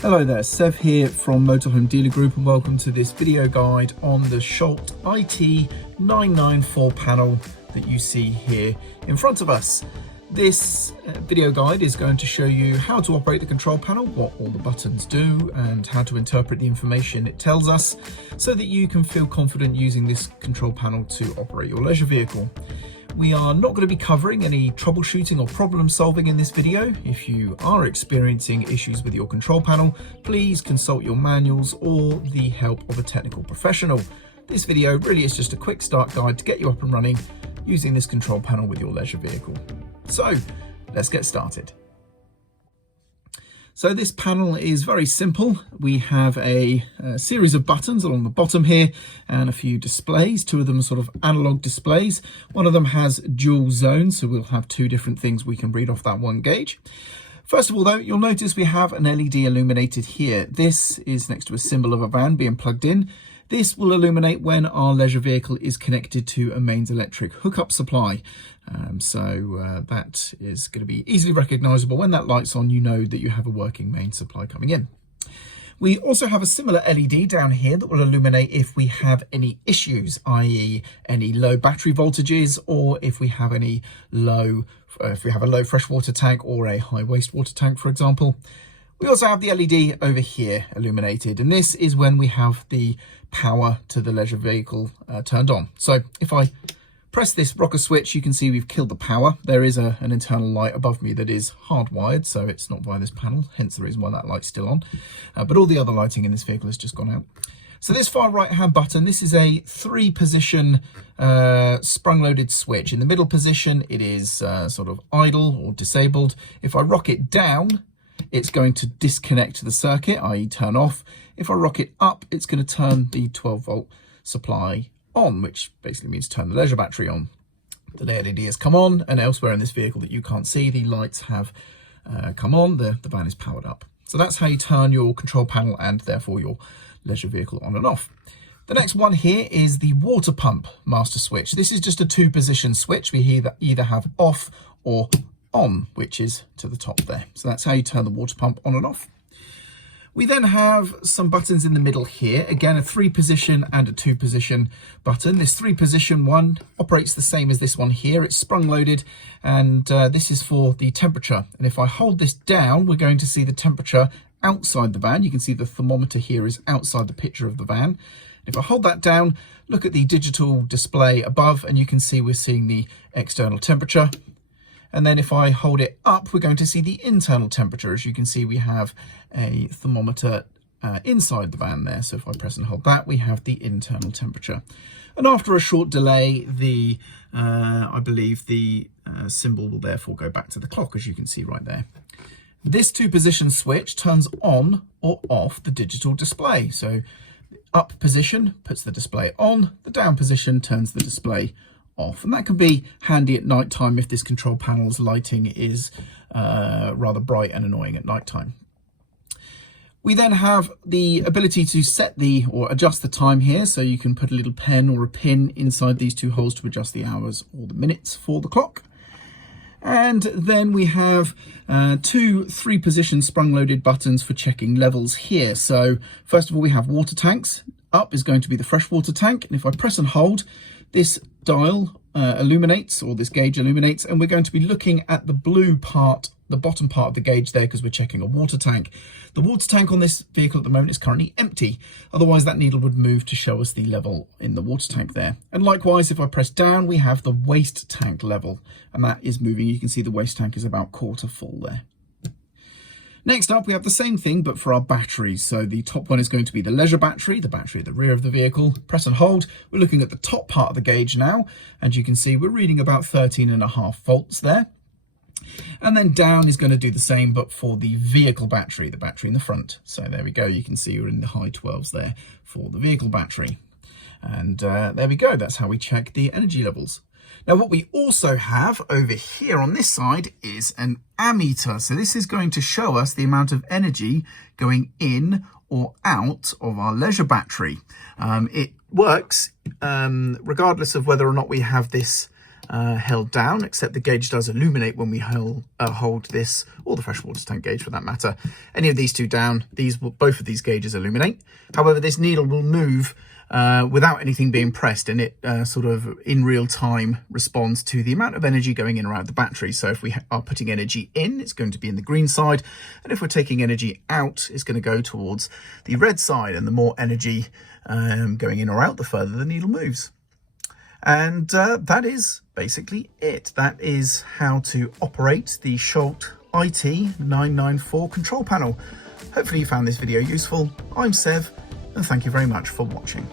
Hello there, Sev here from Motorhome Dealer Group, and welcome to this video guide on the Schaudt IT 994 panel that you see here in front of us. This video guide is going to show you how to operate the control panel, what all the buttons do, and how to interpret the information it tells us so that you can feel confident using this control panel to operate your leisure vehicle. We are not going to be covering any troubleshooting or problem solving in this video. If you are experiencing issues with your control panel, please consult your manuals or the help of a technical professional. This video really is just a quick start guide to get you up and running using this control panel with your leisure vehicle. So let's get started. So this panel is very simple. We have a series of buttons along the bottom here and a few displays. Two of them are sort of analog displays. One of them has dual zones, so we'll have two different things we can read off that one gauge. First of all, though, you'll notice we have an LED illuminated here. This is next to a symbol of a van being plugged in. This will illuminate when our leisure vehicle is connected to a mains electric hookup supply. That is going to be easily recognisable. When that light's on, you know that you have a working main supply coming in. We also have a similar LED down here that will illuminate if we have any issues, i.e. any low battery voltages, or if we have any low, if we have a low freshwater tank or a high wastewater tank, for example. We also have the LED over here illuminated, and this is when we have the power to the leisure vehicle turned on. So if I press this rocker switch, you can see we've killed the power. There is an internal light above me that is hardwired, so it's not via this panel, hence the reason why that light's still on. But all the other lighting in this vehicle has just gone out. So this far right hand button, this is a 3-position sprung loaded switch. In the middle position, it is sort of idle or disabled. If I rock it down, it's going to disconnect the circuit, i.e. turn off. If I rock it up, it's going to turn the 12-volt supply on, which basically means turn the leisure battery on. The LED has come on, and elsewhere in this vehicle that you can't see, the lights have come on, the van is powered up. So that's how you turn your control panel and therefore your leisure vehicle on and off. The next one here is the water pump master switch. This is just a 2-position switch. We either have off or on, which is to the top there. So that's how you turn the water pump on and off. We then have some buttons in the middle here. Again, a 3-position and a 2-position button. This 3-position one operates the same as this one here. It's sprung loaded, and this is for the temperature. And if I hold this down, we're going to see the temperature outside the van. You can see the thermometer here is outside the picture of the van. If I hold that down, look at the digital display above, and you can see we're seeing the external temperature. And then if I hold it up, we're going to see the internal temperature. As you can see, we have a thermometer inside the van there. So if I press and hold that, we have the internal temperature. And after a short delay, I believe the symbol will therefore go back to the clock, as you can see right there. This 2-position switch turns on or off the digital display. So up position puts the display on, the down position turns the display off, and that can be handy at night time if this control panel's lighting is rather bright and annoying at night time. We then have the ability to set or adjust the time here, so you can put a little pen or a pin inside these 2 holes to adjust the hours or the minutes for the clock. And then we have 2 3-position sprung loaded buttons for checking levels here. So first of all, we have water tanks. Up is going to be the freshwater tank, and if I press and hold, this dial illuminates, or this gauge illuminates, and we're going to be looking at the blue part, the bottom part of the gauge there, because we're checking a water tank. The water tank on this vehicle at the moment is currently empty. Otherwise, that needle would move to show us the level in the water tank there. And likewise, if I press down, we have the waste tank level, and that is moving. You can see the waste tank is about quarter full there. Next up, we have the same thing, but for our batteries. So the top one is going to be the leisure battery, the battery at the rear of the vehicle. Press and hold. We're looking at the top part of the gauge now, and you can see we're reading about 13.5 volts there. And then down is going to do the same, but for the vehicle battery, the battery in the front. So there we go. You can see we're in the high 12s there for the vehicle battery. And there we go. That's how we check the energy levels. Now, what we also have over here on this side is an ammeter. So this is going to show us the amount of energy going in or out of our leisure battery. It works regardless of whether or not we have this held down, except the gauge does illuminate when we hold this, or the freshwater tank gauge for that matter. Any of these two down, both of these gauges illuminate. However, this needle will move without anything being pressed, and it sort of in real time responds to the amount of energy going in or out of the battery. So if we are putting energy in, it's going to be in the green side, and if we're taking energy out, it's going to go towards the red side. And the more energy going in or out, the further the needle moves. And that is basically it. That is how to operate the Schaudt IT 994 control panel. Hopefully you found this video useful. I'm Sev, and thank you very much for watching.